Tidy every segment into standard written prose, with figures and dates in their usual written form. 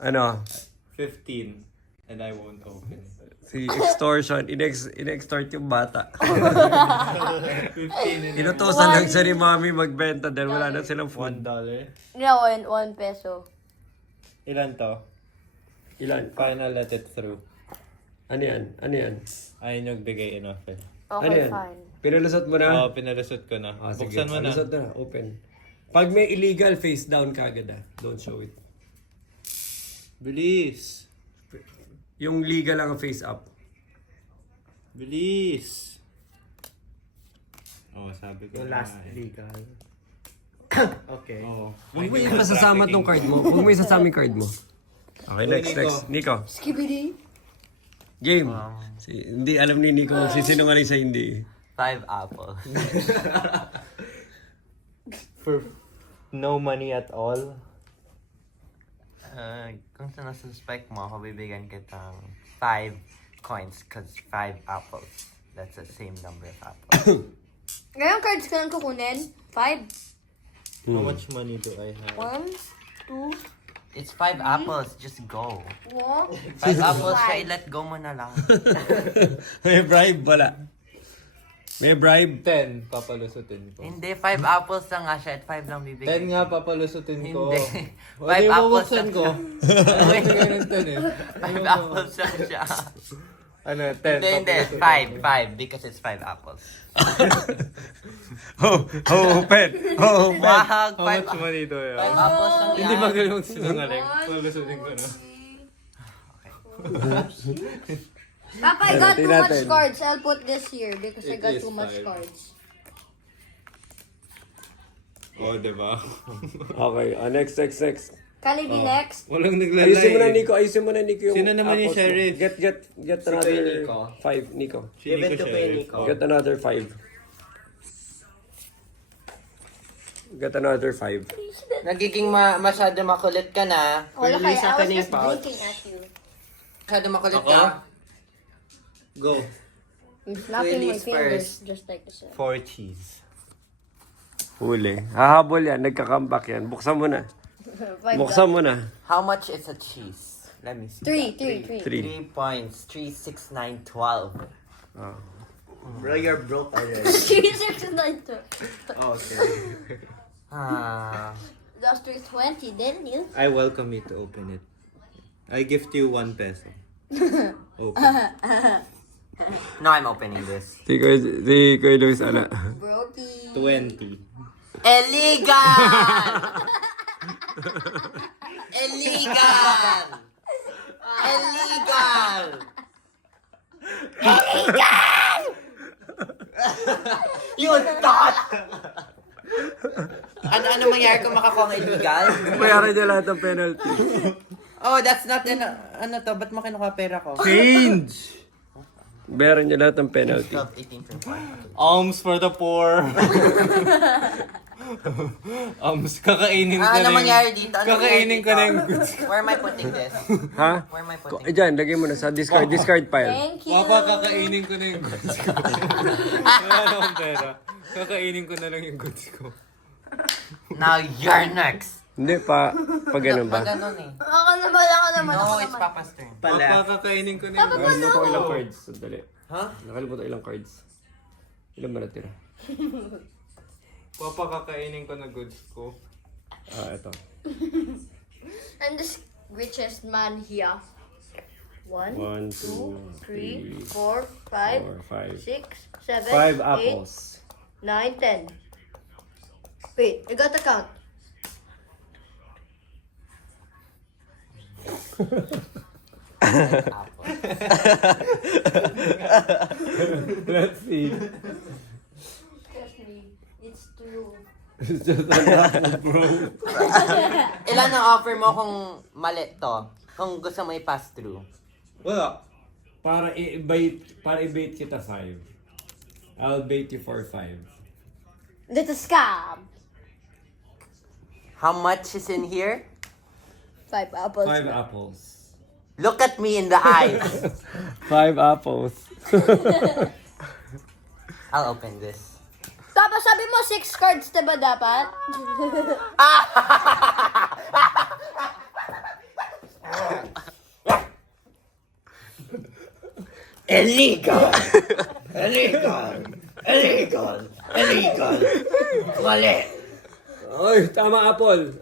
Ano? 15. And I won't open. Si extortion. In-extort yung bata. 15 Inutosan lang siya ni mami magbenta dahil wala na silang food. $1. No, 1 peso. Ilan to? Ilan? Final let it through. Ano yan? Ano yan? Ayaw nyo bigay enough eh. Ano Okay, yan? fine. Pinalusot mo na? Oo, pinalusot ko na. Ah, sige. Buksan mo na. Palusot na. Open. Pag may illegal, face down ka agad ah. Don't show it. Bilis. Yung legal lang ang face up. Bilis. Oh, sabi ko. Yung last na, legal. Okay. Oo. Huwag mo yung masasama tong card mo. Huwag mo yung sasama yung card mo. Okay, next, Nico. next. Nico. Skibidi. Game. Hindi alam ni Nico kung sisinungaling sa hindi. 5 apples. For no money at all. Kung sa nasuspect mo, ako bibigyan kitang 5 coins because 5 apples. That's the same number of apples. Ngayon cards ka lang kukunin. 5. How much money do I have? 1, 2, It's 5 apples. Just go. 4. 5 apples siya, i-let go mo na lang. May bribe, wala. May bribe. 10 papalusutin ko. Hindi, 5 apples lang nga siya at 5 lang bibigyan. 10 nga papalusutin ko. Hindi. O, 5 di apples mabuksan lang ko. siya. Wait, Bigay ng 10 eh. 5 apples lang siya. Ano, 10 Hindi. 5 because it's 5 apples. Open. Open. Wag, How 5 much money do I 5 have? apples lang Hindi yan. ba ganun sinungaling? Palusutin ko na. Papa, I got too Tingnan much natin. cards. I'll put this here because I It got is too much 5. cards. Oh, diba? Okay, next. Can it be next? Walang naglalay. Ayusin mo na, Nico. Ayusin mo na, Nico, yung Sino naman yung apples mo. sheriff? Get another Nico. 5, Nico. Give it to kay Nico. Get another 5. Get another 5. Nagiging masyado makulit ka na. Wala Release kaya, I ako was ni just Pouch. blinking at you. Masyado makulit Ako? ka. Go. I'm snapping my Release fingers first. just like this. 4 cheese. Huli. Hahabol yan. Nagka-comeback yan. Buksan mo na. 5 Buksan mo na. How much is a cheese? Let me see. 3. 3. 3 points. 3, 6, 9, 12. Bro, you're broke already. 3, 6, 9, 2. Okay. That's 320, didn't you? I welcome you to open it. I gift you 1 peso. Open. No, I'm opening this. Si Kuya Luis, ala. Brokey. 20. Illegal! Illegal! Illegal! Illegal! You thought! Ano mangyari kung makakuha ng illegal? Bayaran niya lahat ng penalty. Oh, that's not ano to, ba't mo kinuha pera ko? Change! Bayaran niya lahat ng penalty. 12, 18, 25. Alms for the poor. Kakainin ko Ano na mangyari dito? Ano Kakainin ko na yung mangyari goods dito? Where am I putting this? Ha? Where am I putting Diyan, lagay mo na sa discard pile. Thank you. Papa, kakainin ko na yung goods ko. Wala na akong pera. Kakainin ko na lang yung goods ko. Now you're next. Hindi pa, pag ganun ba? Pag ganun eh. Ako naman. No, it's Papa's turn. Papa, kakainin ko na yung goods Nakalimutan ko ilang cards. Sandali. Ha? Nakalimutan ko ilang cards. Ilan ba natira? Papa, kakainin ko na goods ko. Ito. I'm the richest man here. 1, 1, 2, 2, 3, 4, 5, 4, 5. 6, 7, 5 8, apples. 9, 10. Wait, I got to count. Let's see. Trust me, it's true. It's just an apple, bro. Ilan ang offer mo kung mali to? Kung gusto mo i-pass through? Wala. Para i-bait kita 5. I'll bait you for 5. That's a scam. How much is in here? 5 apples. 5 apples. Look at me in the eyes. 5 apples. I'll open this. Tapos sabi mo 6 cards diba dapat? Illegal! Illegal! Illegal! Illegal! Mali! Oy, tama, Apple.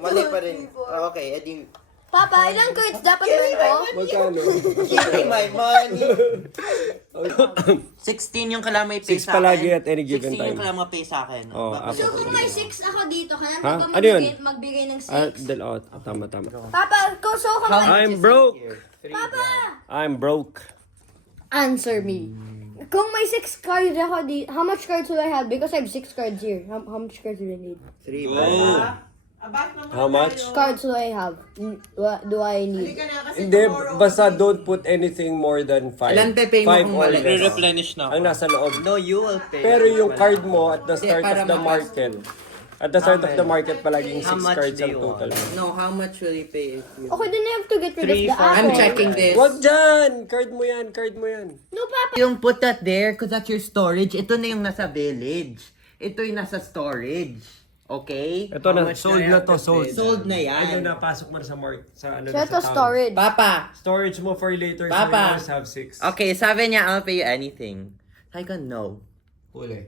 Mali pa rin. Okay, edi... Papa, ilang cards dapat meron ko? Magkano? Give me my money! 16 yung kailangan may pay 6 sa palagi akin. at any given 16 yung time. kailangan pay sa akin. Oh, So kung may 6 ako dito, kailangan Ha? ko Ano yun? magbigay ng 6? Tama. Papa, so kung may... I'm broke. Papa! I'm broke. Answer me. Kung may 6 cards ako dito, how much cards will I have? Because I have 6 cards here. How much cards do I need? 3 How much? Cards do I have? What do I need? Hindi, basta don't put anything more than 5. Ilan pepay mo 5 kung or mali? less. Replenish na Ang nasa loob. No, you will pay. Pero yung card mo at the start para of the market, at the start of the market, palaging 6 How much cards do ang you total want? mo. No, how much will you pay if you... Okay, then I have to get rid of the apple. I'm checking this. Wag dyan! Card mo yan. No, Papa. Yung put that there because that's your storage. Ito na yung nasa village. Ito yung nasa storage. Okay? Ito na, sold na to, sold. Sold na Ano yan. na, pasok mo na sa market, sa ano So, na ito sa town. storage. Papa. Storage mo for later, so Papa. you always have 6. Okay, sabi niya, I'll pay you anything. I can no. Huli.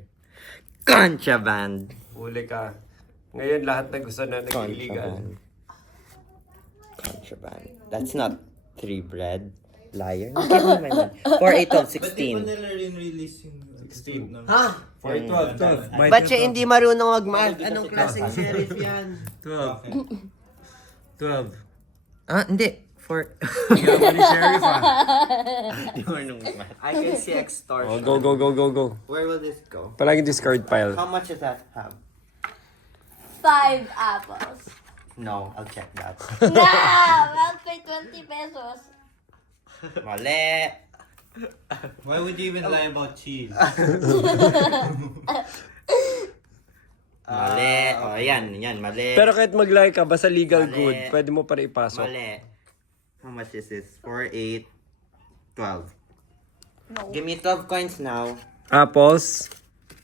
Contraband. Huli ka. Ngayon, lahat na gusto na nag-illegal. Contraband. That's not 3 bread. Liar. Give me my money. 4, 8, 12, 16. nila rin-release yung 16. Ha? 4, 12. Ba't siya hindi marunong mag-math? Anong klaseng sheriff yan? 12. 12. Ah, hindi. 4. Yaman ni Sheriff ah. I can see extortion. Oh, go. Where will this go? Palagi discard pile. How much does that have? 5 apples. No, I'll check that. No! I'll pay 20 pesos. Mali. Why would you even lie about cheese? Mali. Oh, yan, mali. Pero kahit mag-like ka, basta legal Mali. good, pwede mo pa rin ipasok. Mali. How much is this? 4, 8, 12. Give me 12 coins now. Apples.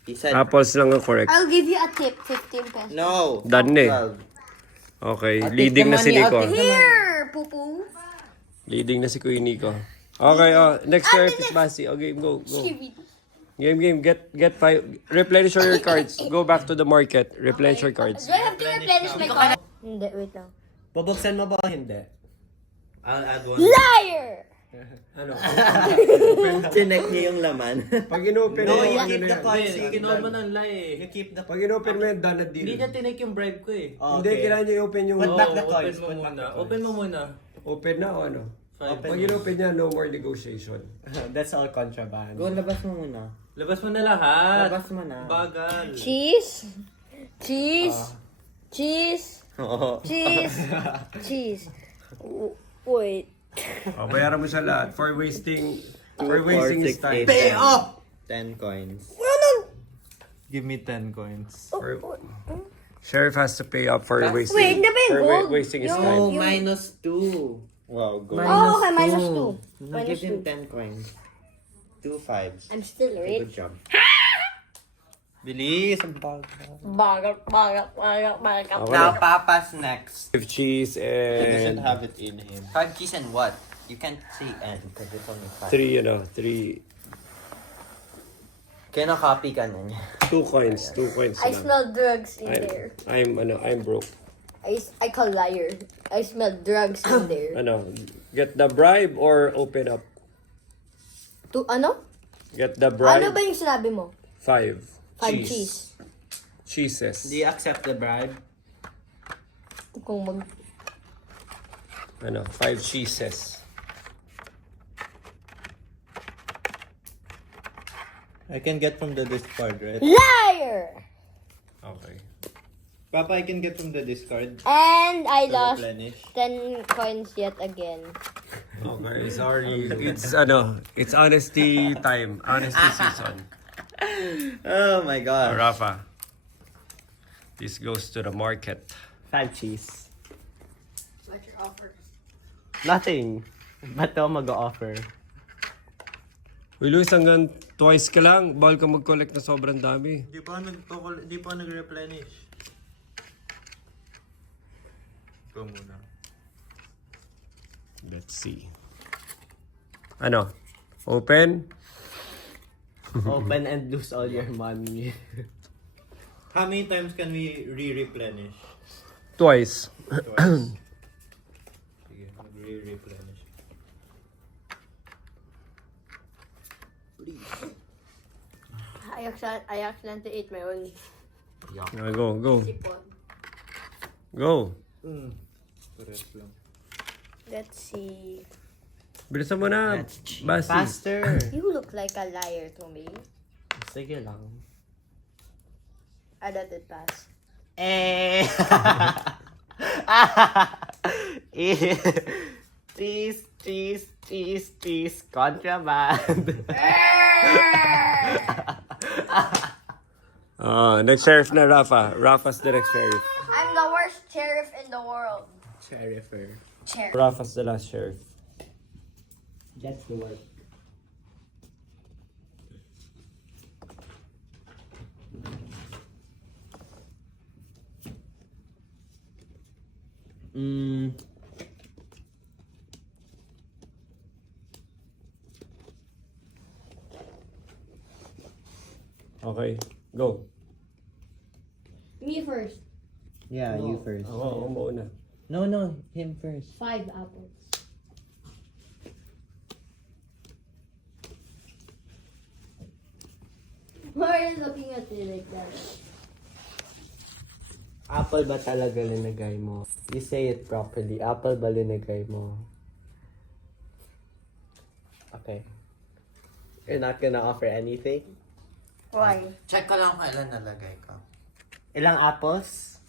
He said, Apples lang ang correct. I'll give you a tip, 15 pesos. no. Done eh. 12. Okay, I'll take leading the na si money, Nico. I'll take the money. Here, poo-poo. Leading na si Kuya Nico. Okay, next sheriff is Basi. Okay, go. Game. Get 5. Replenish your cards. Go back to the market. Replenish your cards. Do I have to replenish my card? Hindi, wait lang. Bubuksan mo ba o hindi? I'll add one. Liar! Ano? Chinek niya yung laman. Pag inopen No, mo, you ano keep na the yan? cards. Kinuha mo ng lie eh. You keep the... Pag inopen mo yan, done na Hindi deal. niya tinake yung bribe ko eh. Oh, Hindi, okay. kailangan niya i-open yung... Put back the open coins, mo put back muna. the coins. Open mo muna. Open na o ano? Fine. Pag inopen niya, no more negotiation. That's all contraband. Go, labas mo muna. Labas mo na lahat. Labas mo na. Bagal. Cheese? Cheese? Cheese? Oo. Cheese? Wait. Bayaran mo siya lahat for wasting his time. Pay off! 10 coins. Give me 10 coins. Sheriff has to pay up for wasting. Wait, hindi ba yung gold? Wasting his Yung- time. Oh, minus 2. Wow, go. Oh, okay, minus 2. Now Minus give him 2. 10 coins. 2 5s. I'm still Good rich. job. Bilis. Bagal. Now, Papa's next. With cheese and have it in him. 5 cheese and what? You can't say N because it's only 5. 3. Kaya na-copy ka na niya. 2 coins. 2 coins I lang. smell drugs in there. I'm broke. I call liar. I smell drugs in there. Get the bribe or open up? Ano? Get the Ano bribe. ba yung sinabi mo? 5. 5 cheese. Cheeses. Do you accept the bribe? Kung mag... 5 cheeses. I can get from the discard, right? Liar! Okay. Papa, I can get from the discard. And I lost Replenish. 10 coins yet again. Okay, sorry. It's honesty time. Honesty season. Oh my god. Rafa. This goes to the market. 5 cheese. What's your offer? Nothing. Ba't ako mag-offer? Uy, Luis, hanggang twice ka lang. Bawal ka mag-collect na sobrang dami. Di pa nag-replenish. Ikaw muna. Let's see. Ano? Open. Open and lose all your money. How many times can we re-replenish? Twice. Twice. Sige, mag-re-replenish. I accidentally ate my own Go. sipon. Go. Pares lang. Let's see. Bilisan mo na. Basi. Faster. You look like a liar to me. Sige lang. I let it pass. Eh. Cheese. Contraband. Next sheriff na Rafa. Rafa's the next sheriff. I'm the worst sheriff in the world. Sheriffer. Sheriff. Rafa's the last sheriff. That's the word. Okay. Go. Me first. Yeah, you first. Ako mauna. No, him first. 5 apples. Why are you looking at me like that? Apple ba talaga linagay mo? You say it properly. Apple ba linagay mo? Okay. You're not gonna offer anything? Why? Check ko lang kung ilan nalagay ko. Ilang apples?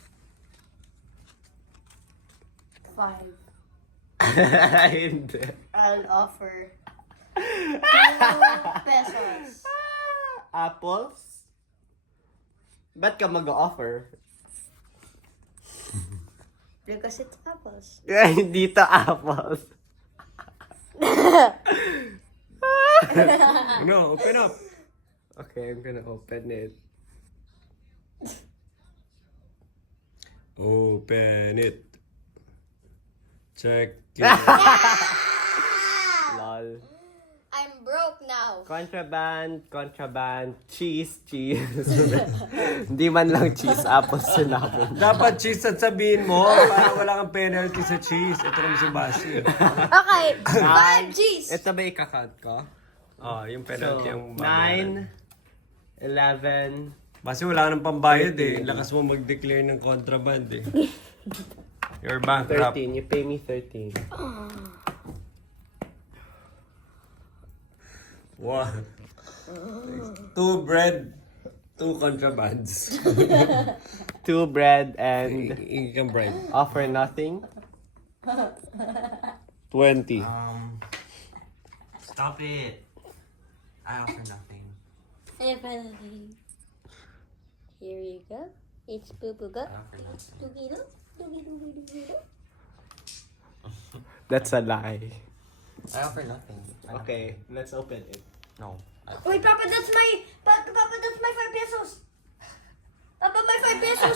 5. Hindi. I'll offer 2 pesos. Apples? Ba't ka mag-offer? Because it's apples. Hindi to apples. No, open up. Okay, I'm gonna open it. Open it. Check it. Lol. I'm broke now. Contraband, cheese. Hindi man lang cheese, apples sinabi. Dapat cheese at sabihin mo para wala kang penalty sa cheese. Ito naman si Basi. Okay, 5 cheese. Ito ba ikakount ko? Yung So, penalty ang 9, 11, Basi wala ka ng pambayad eh. Lakas mo mag-declare ng contraband eh. You're bankrupt. 13. You pay me 13. Wow. 2 bread, 2 contrabands. 2 bread and Income bribe. offer nothing. 20. Stop it. I offer nothing. Here you go. It's poo-poo go. I offer nothing. Doogie-doo. Doogie-doo-doo-doo-doo. That's a lie. I offer nothing. Okay, let's open it. No. Wait, Papa, that's my 5 pesos. Papa, my 5 pesos.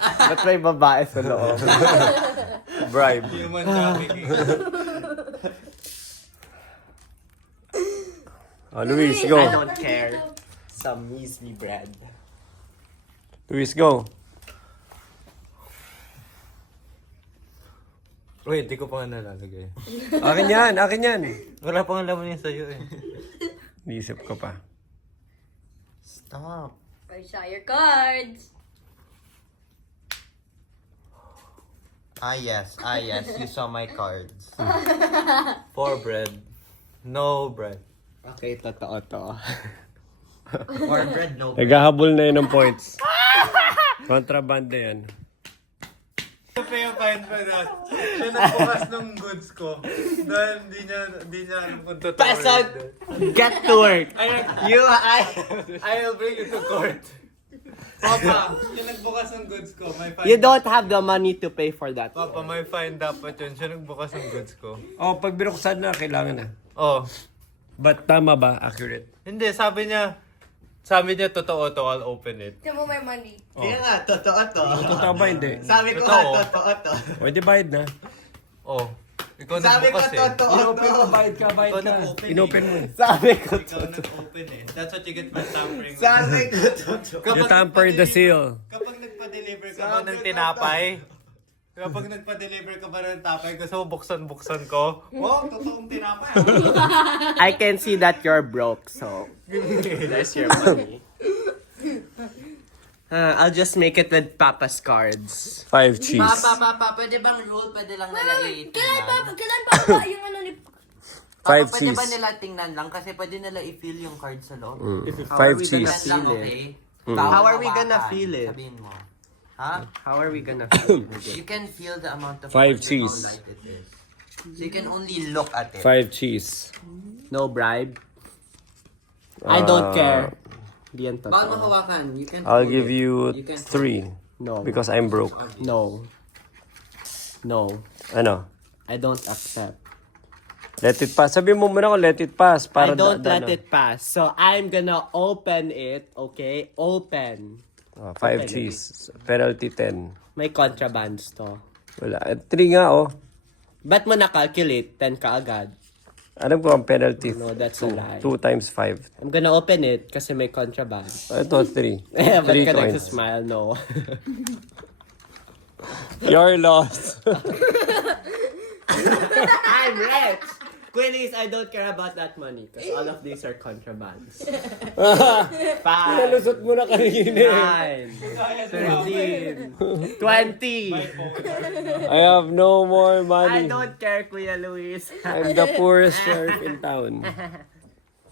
Ba't may babae sa loob? Bribe. Human trafficking. Luis, I go. don't care. Some measly bread. Luis, go. Wait, di ko pa nga nalalagay. Akin yan. Wala pa nga laman yun sa'yo eh. Naisip ko pa. Stop. I saw your cards. Yes. You saw my cards. 4 bread. No bread. Okay, totoo to. Or bread, no bread. Naghahabol na yun ng points. Contraband na yan. Kaya fine pa na. Siya nagbukas ng goods ko. Dahil hindi niya alam kung totoo. Person, get to work. I'll bring you to court. Papa, siya nagbukas ng goods ko. May fine. You don't have the money to pay for that. Papa, may fine dapat yun. Siya nagbukas ng goods ko. Pag binuksan na, kailangan na. Oh. But tama ba? Accurate? Hindi, sabi niya, totoo to, I'll open it. Give me my money. Hindi nga, totoo to. Totoo ba hindi? Sabi ko Totoo. nga, totoo to. O, hindi bayad na. Oh. Ikaw Sabi ko nagbukas eh. totoo to. bayad ka. Ikaw nag-open Inopen mo. Sabi ko. Ikaw nag-open eh. That's what you get for tampering. Sabi ko totoo. You tampered the seal. Kapag nagpa-deliver ka ba ng tinapay, kapag nagpa-deliver ka ba ng tapay, gusto mo buksan ko? Wow, totoong tinapay. I can see that you're broke, so that's your money. I'll just make it with Papa's cards. 5 cheese. Papa, pwede bang rule? Pwede lang nila Kailan pa yung ano ni... 5 Pwede cheese. ba nila tingnan lang? Kasi pwede nila i-fill yung card sa loob. 5 Tingnan cheese. lang, Feel it. okay? How are we Hawakan. gonna feel it? Sabihin mo. Ha? How are we gonna feel it? You can feel the amount of 5 how cheese. light it is. So you can only look at it. 5 cheese. No bribe? I don't care. Diyan Bawal mo totoo. hawakan. You can I'll hold give it. you You can 3 No. because I'm broke. No. No. Ano? I don't accept. Let it pass. Sabi mo muna ko, let it pass. Para I don't da- let ano. it pass. So I'm gonna open it, okay? Open. 5 cheese. Penalty 10. May contrabands to. Wala. 3 nga oh. Ba't mo na-calculate? 10 ka agad. Alam ko ang penalty. No, that's a lie. 2 times 5. I'm gonna open it kasi may contraband. Ito, 3. Eh, ba't 3 ka coins. nagsasmile? No. You're lost. I'm rich! Quillies, I don't care about that money because all of these are contrabands. 5, Nalusot mo na kanina eh. 9, 13, 20. I have no more I money. don't care, Kuya Luis. I'm the poorest sheriff in town.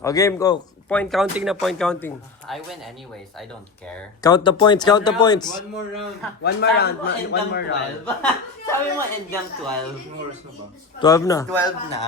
O game, go. Point counting na, point counting. I win anyways. I don't care. Count the points, count the points. One more round. One more round. One more round. Sabi mo endang 12. 12 na. 12 na.